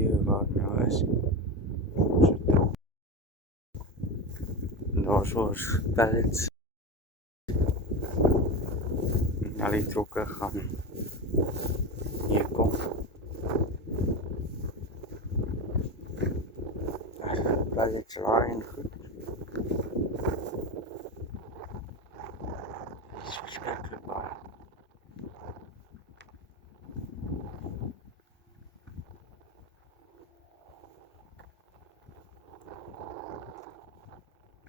video waar ik nou is. Daar zoals pallets. En al die trokken gaan hier komen. Daar zijn de pallets laaien goed. Het is verschrikkelijk waar.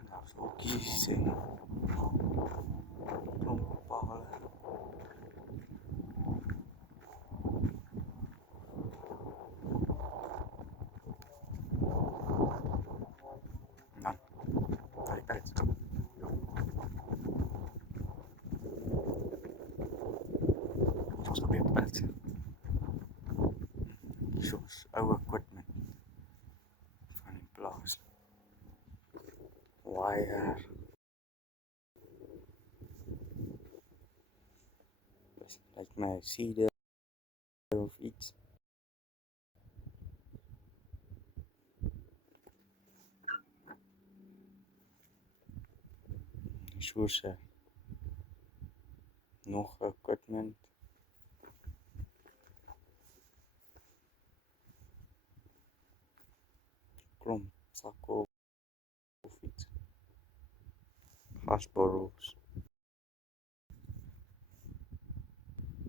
Daar is ook kies en klompopalen. Nou, kijk uit. Het was alweer op pallets. Zoals oude equipment van die plaats. Wire. Dus lijkt mij cider of iets. Zoals nog equipment. Klomp zakken of iets. Gasborrels.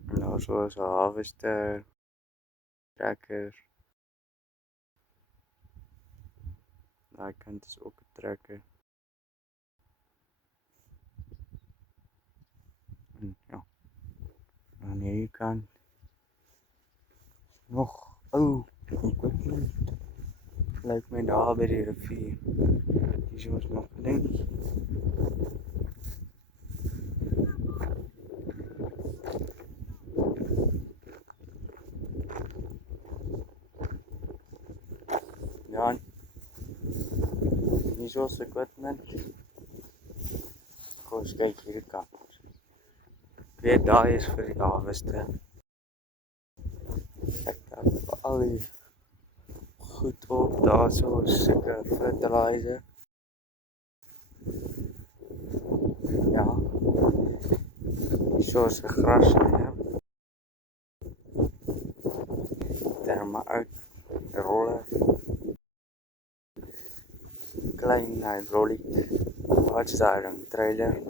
Nou, zoals een harvester, trekker. Daar kant is ook een trekker. En ja, aan de kant nog equipment. Lijkt mij daar bij de rivier. Die zoals nog denk. Ja, niet zoals equipment. Kom eens kijken hier de kant. Weer daar is voor die harvester. Kijk daar al die goed op. Daar zo stukken fertilizer. Ja. Zoals een gras. Ja. Daar maar uit rollen. Klein hydrauliek. Wat is daar een trailer?